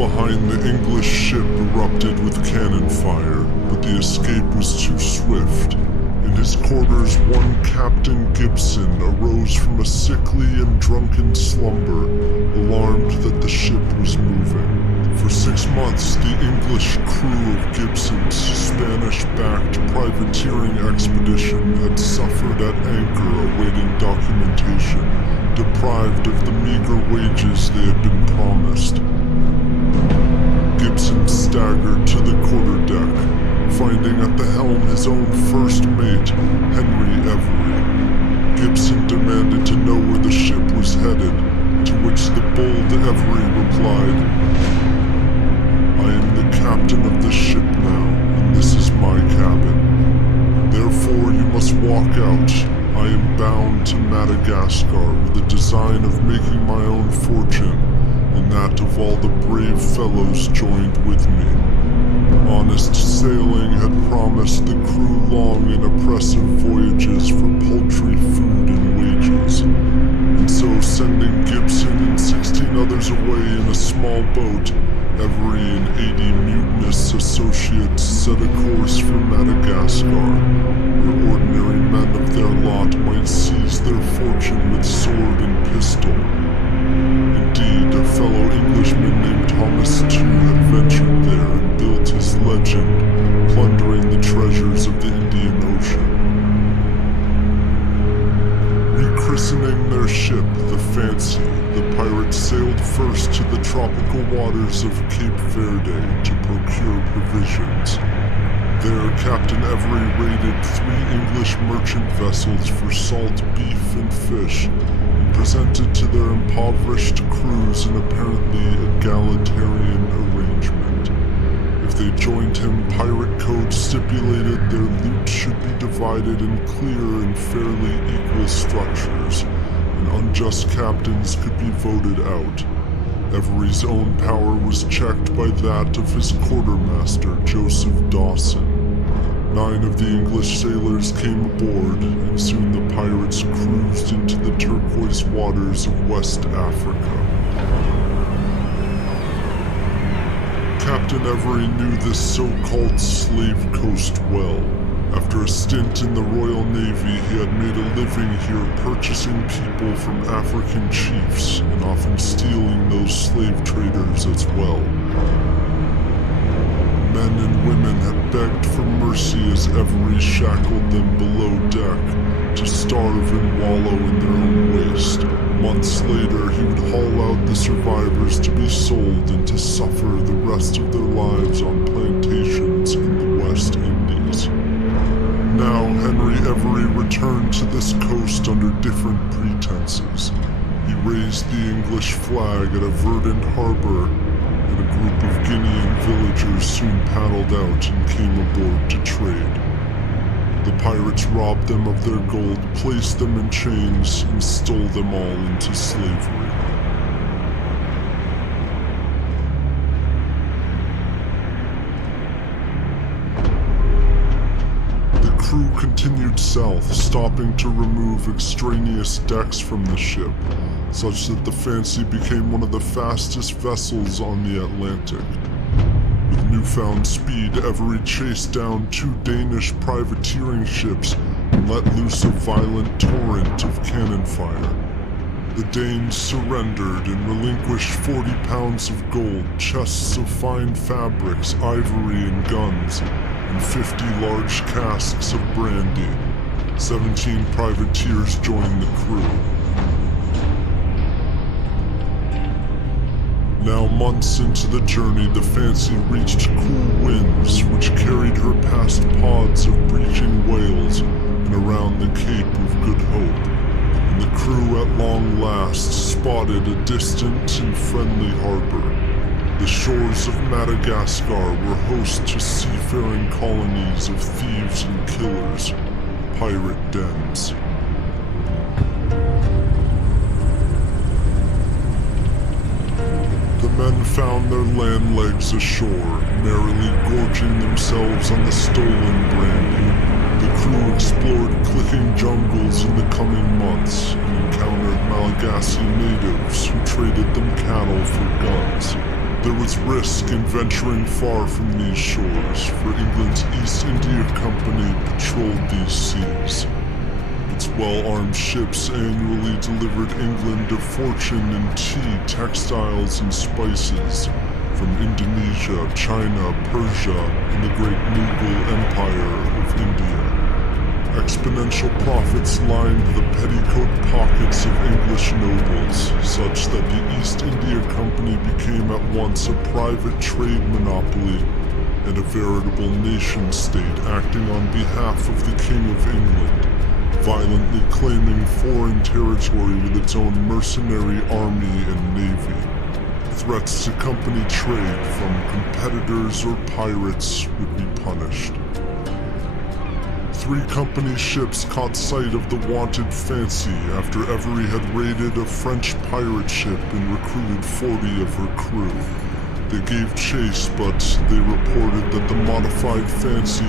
behind the English ship erupted with cannon fire, but the escape was too swift. In his quarters, one Captain Gibson arose from a sickly and drunken slumber, alarmed that the ship was moving. For 6 months, the English crew of Gibson's Spanish-backed privateering expedition had suffered at anchor awaiting documentation, deprived of the meager wages they had been promised. Gibson staggered to the quarterdeck, finding at the helm his own first mate, Henry Avery. Gibson demanded to know where the ship was headed, to which the bold Avery replied, "I am the captain of this ship now, and this is my cabin. Therefore you must walk out. I am bound to Madagascar with the design of making my own fortune, and that of all the brave fellows joined with me." Honest sailing had promised the crew long and oppressive voyages for paltry food and wages, and so sending Gibson and 16 others away in a small boat, Avery and 80 mutinous associates set a course for Madagascar, where ordinary men of their lot might seize their fortune with sword and pistol. Indeed, a fellow Englishman named Thomas too had ventured there and built his legend, plundering the treasures of the Indian Ocean. Rechristening their ship, the Fancy, the pirates sailed first to the tropical waters of Cape Verde to procure provisions. There, Captain Avery raided 3 English merchant vessels for salt beef and fish, and presented to their impoverished crews an apparently egalitarian arrangement. If they joined him, pirate code stipulated their loot should be divided in clear and fairly equal structures, and unjust captains could be voted out. Avery's own power was checked by that of his quartermaster, Joseph Dawson. 9 of the English sailors came aboard, and soon the pirates cruised into the turquoise waters of West Africa. Captain Avery knew this so-called slave coast well. After a stint in the Royal Navy, he had made a living here purchasing people from African chiefs and often stealing those slave traders as well. Men and women had begged for mercy as Avery shackled them below deck to starve and wallow in their own waste. Months later, he would haul out the survivors to be sold and to suffer the rest of their lives on plantations in the West Indies. Now, Henry Avery returned to this coast under different pretenses. He raised the English flag at a verdant harbor, and a group of Guinean villagers soon paddled out and came aboard to trade. The pirates robbed them of their gold, placed them in chains, and stole them all into slavery. The crew continued south, stopping to remove extraneous decks from the ship, such that the Fancy became one of the fastest vessels on the Atlantic. With newfound speed, Avery chased down 2 Danish privateering ships and let loose a violent torrent of cannon fire. The Danes surrendered and relinquished 40 pounds of gold, chests of fine fabrics, ivory, and guns, and 50 large casks of brandy. 17 privateers joined the crew. Now, months into the journey, the Fancy reached cool winds, which carried her past pods of breaching whales and around the Cape of Good Hope, and the crew at long last spotted a distant and friendly harbor. The shores of Madagascar were host to seafaring colonies of thieves and killers, pirate dens. The men found their land legs ashore, merrily gorging themselves on the stolen brandy. The crew explored clicking jungles in the coming months and encountered Malagasy natives who traded them cattle for guns. There was risk in venturing far from these shores, for England's East India Company patrolled these seas. Its well-armed ships annually delivered England a fortune in tea, textiles, and spices from Indonesia, China, Persia, and the great Mughal Empire of India. Exponential profits lined the petticoat pockets of English nobles, such that the East India Company became at once a private trade monopoly and a veritable nation-state acting on behalf of the King of England, violently claiming foreign territory with its own mercenary army and navy. Threats to company trade from competitors or pirates would be punished. 3 company ships caught sight of the wanted Fancy after Avery had raided a French pirate ship and recruited 40 of her crew. They gave chase, but they reported that the modified Fancy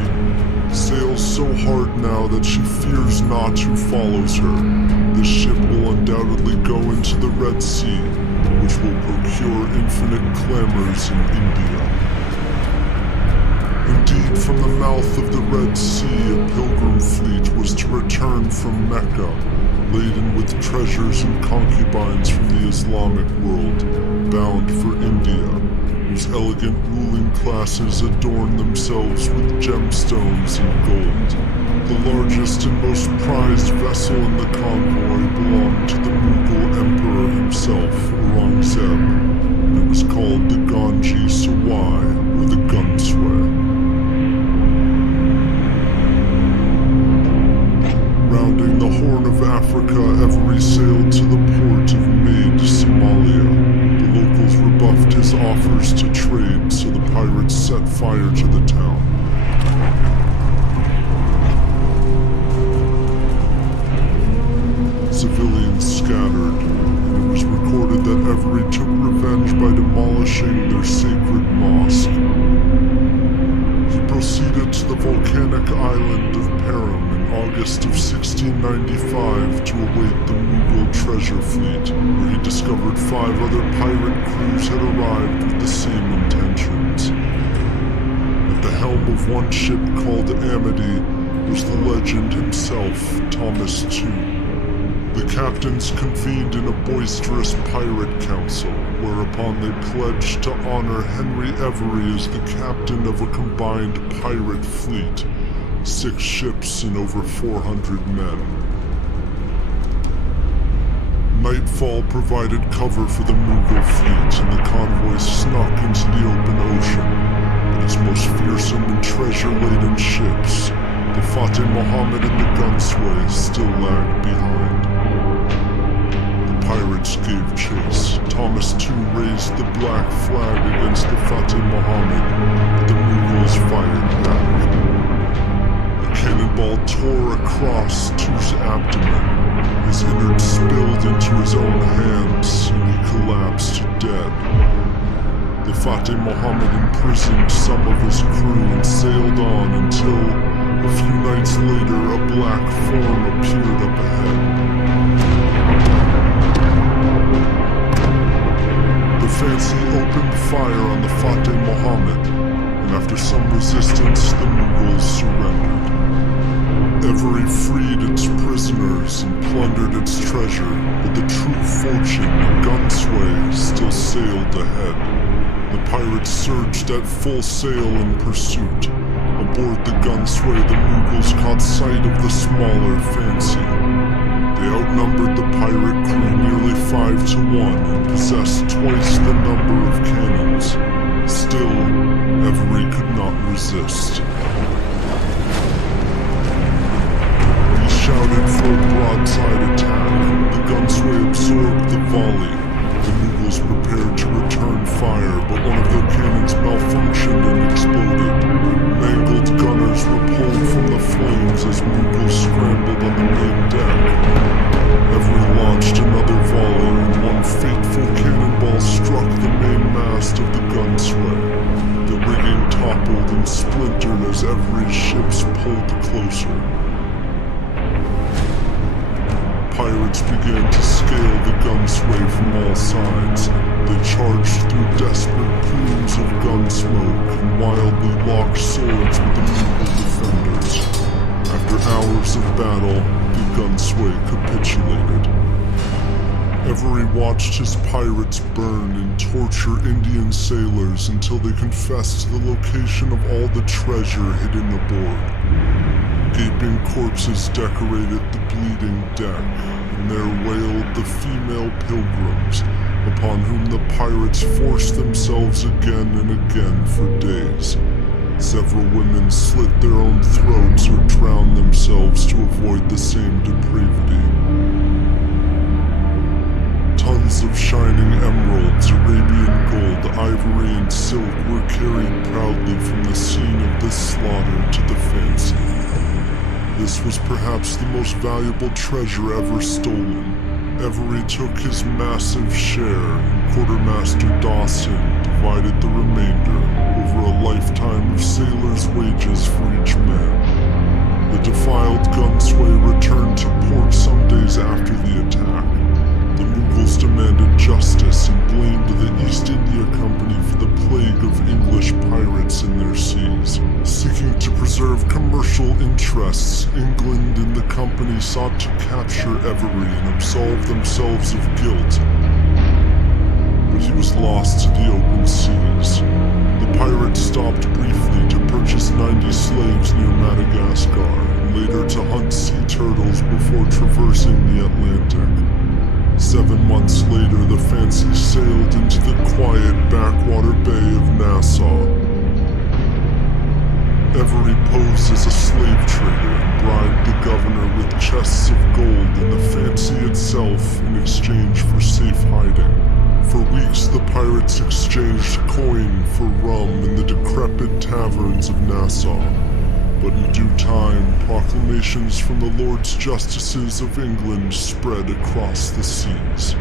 sails so hard now that she fears not who follows her. The ship will undoubtedly go into the Red Sea, which will procure infinite clamors in India. Indeed, from the mouth of the Red Sea, a pilgrim fleet was to return from Mecca, laden with treasures and concubines from the Islamic world, bound for India, whose elegant ruling classes adorn themselves with gemstones and gold. The largest and most prized vessel in the convoy belonged to the Mughal Emperor himself, Aurangzeb, and it was called the Ganji Sawai, or the Gunsway. Rounding the Horn of Africa, Avery sailed to the port of Maid, Somalia. The locals rebuffed his offers to trade, so the pirates set fire to the town. Civilians scattered, and it was recorded that Avery took revenge by demolishing their sacred mosque. He proceeded to the volcanic island of Perim in August of 1695 to await the Mughal treasure fleet, where he discovered 5 other pirate crews had arrived with the same intentions. At the helm of one ship called Amity was the legend himself, Thomas Tew. The captains convened in a boisterous pirate council, whereupon they pledged to honor Henry Avery as the captain of a combined pirate fleet, 6 ships and over 400 men. Nightfall provided cover for the Mughal fleet, and the convoy snuck into the open ocean, but its most fearsome and treasure-laden ships, the Fateh Mohammed and the Gunsway, still lagged behind. Pirates gave chase. Thomas Tew raised the black flag against the Fateh Mohammed, but the Mughals fired back. A cannonball tore across Tew's abdomen. His innards spilled into his own hands, and he collapsed dead. The Fateh Mohammed imprisoned some of his crew and sailed on until, a few nights later, a black form appeared up ahead. The Fancy opened fire on the Fateh Mohammed, and after some resistance, the Mughals surrendered. Avery freed its prisoners and plundered its treasure, but the true fortune, the Gunsway, still sailed ahead. The pirates surged at full sail in pursuit. Aboard the Gunsway, the Mughals caught sight of the smaller Fancy. They outnumbered the pirate crew nearly 5 to 1 and possessed twice the number of cannons. Still, Avery could not resist. He shouted for a broadside attack. The Gunsway absorbed the volley. The Mughals prepared to return fire, but one of their cannons malfunctioned and exploded. Mangled gunners were pulled from the flames as Mughals scrambled on the main deck. Avery launched another volley, and one fateful cannonball struck the mainmast of the Gunsway. The rigging toppled and splintered as Avery's ships pulled closer. pirates began to scale the gunsway from all sides. They charged through desperate plumes of gun smoke and wildly locked swords with the Naval defenders. After hours of battle, the gunsway capitulated. Avery watched his pirates burn and torture Indian sailors until they confessed the location of all the treasure hidden aboard. Gaping corpses decorated the bleeding deck, and there wailed the female pilgrims, upon whom the pirates forced themselves again and again for days. Several women slit their own throats or drowned themselves to avoid the same depravity. Tons of shining emeralds, Arabian gold, ivory, and silk were carried proudly from the scene of this slaughter to the fancy. This was perhaps the most valuable treasure ever stolen. Avery took his massive share, and Quartermaster Dawson divided the remainder over a lifetime of sailors' wages for each man. The defiled gunsway returned to port some days after the attack. The Mughals demanded justice and blamed the East India Company for the plague of English pirates in their seas. Seeking to preserve commercial interests, England and the company sought to capture Avery and absolve themselves of guilt. But he was lost to the open seas. The pirates stopped briefly to purchase 90 slaves near Madagascar, and later to hunt sea turtles before traversing the Atlantic. 7 months later, the Fancy sailed into the quiet backwater bay of Nassau. Avery posed as a slave trader and bribed the governor with chests of gold and the Fancy itself in exchange for safe hiding. For weeks, the pirates exchanged coin for rum in the decrepit taverns of Nassau. But in due time, proclamations from the Lords Justices of England spread across the seas.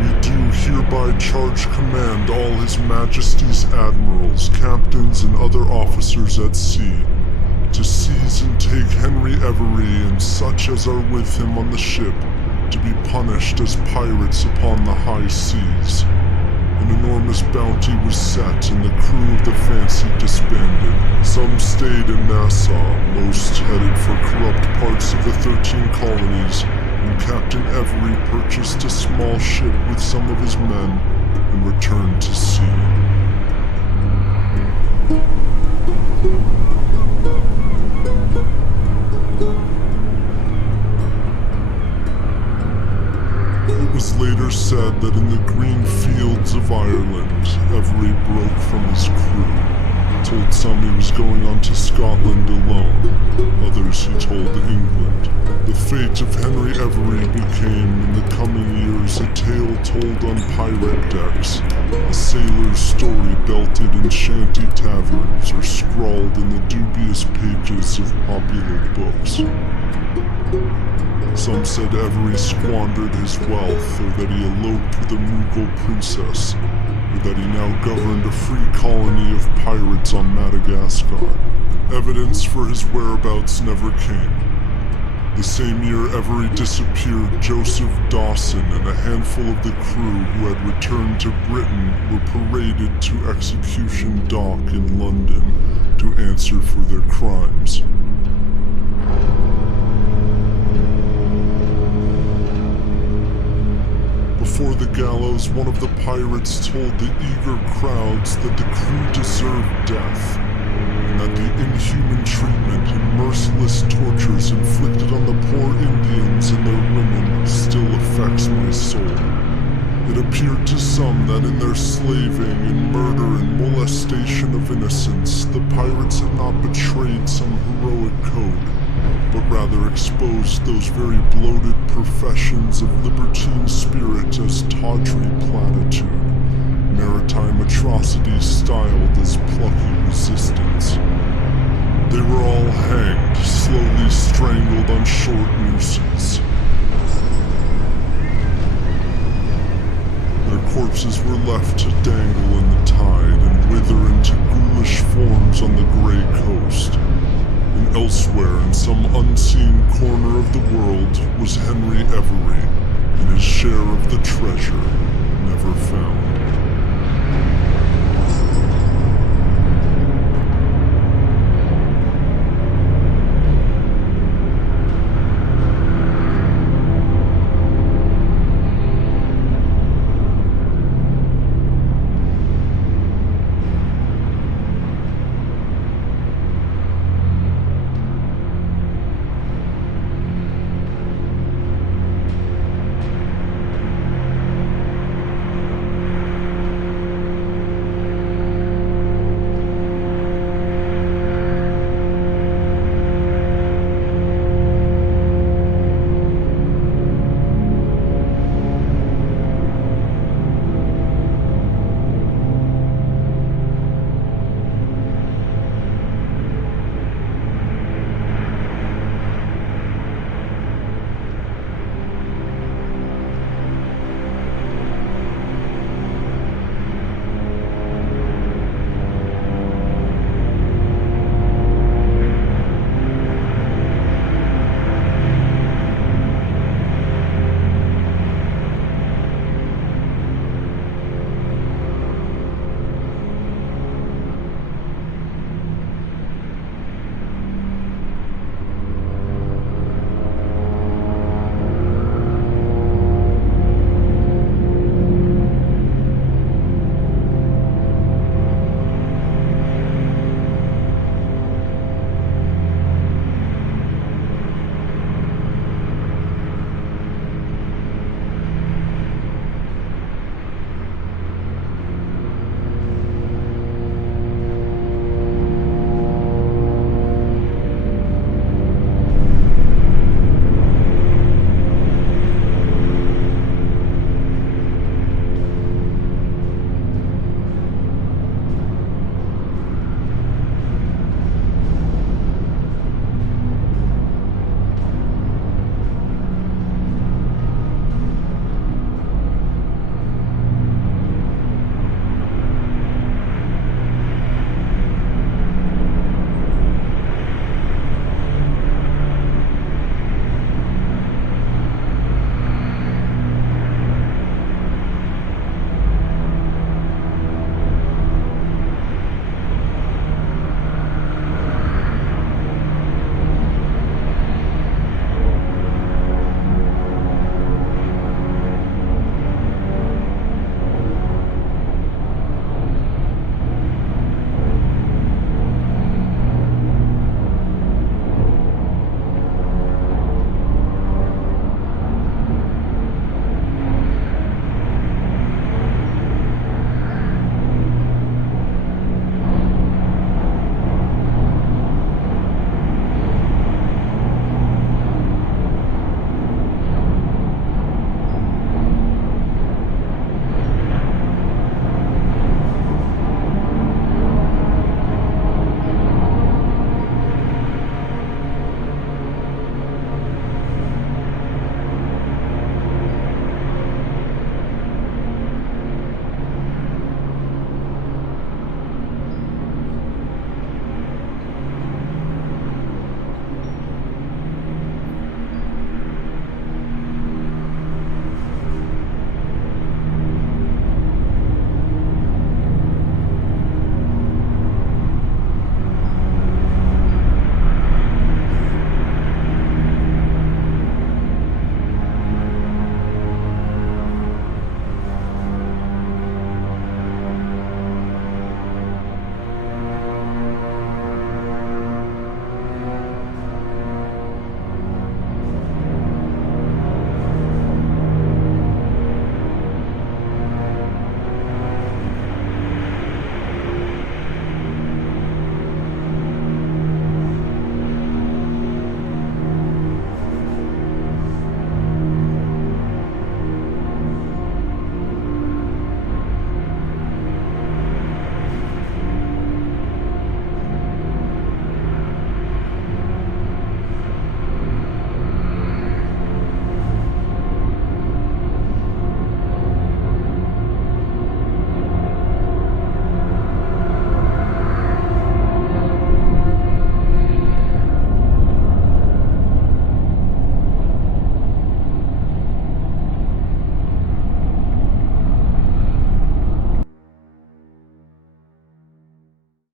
We do hereby charge command all His Majesty's admirals, captains, and other officers at sea to seize and take Henry Avery and such as are with him on the ship to be punished as pirates upon the high seas. An enormous bounty was set and the crew of the Fancy disbanded. Some stayed in Nassau, most headed for corrupt parts of the 13 colonies, and Captain Avery purchased a small ship with some of his men and returned to sea. It was later said that in the green fields of Ireland, Avery broke from his crew. Told some he was going on to Scotland alone, others he told England. The fate of Henry Avery became, in the coming years, a tale told on pirate decks, a sailor's story belted in shanty taverns or scrawled in the dubious pages of popular books. Some said Avery squandered his wealth, or that he eloped with a Mughal princess, or that he now governed a free colony of pirates on Madagascar. Evidence for his whereabouts never came. The same year Avery disappeared, Joseph Dawson and a handful of the crew who had returned to Britain were paraded to Execution Dock in London to answer for their crimes. Before the gallows, one of the pirates told the eager crowds that the crew deserved death, and that the inhuman treatment and merciless tortures inflicted on the poor Indians and their women still affects my soul. It appeared to some that in their slaving and murder and molestation of innocents, the pirates had not betrayed some heroic code, but rather exposed those very bloated professions of libertine spirit as tawdry platitude, maritime atrocities styled as plucky resistance. They were all hanged, slowly strangled on short nooses. Their corpses were left to dangle in the tide and wither into ghoulish forms on the gray coast. And elsewhere in some unseen corner of the world, world was Henry Avery and his share of the treasure never found.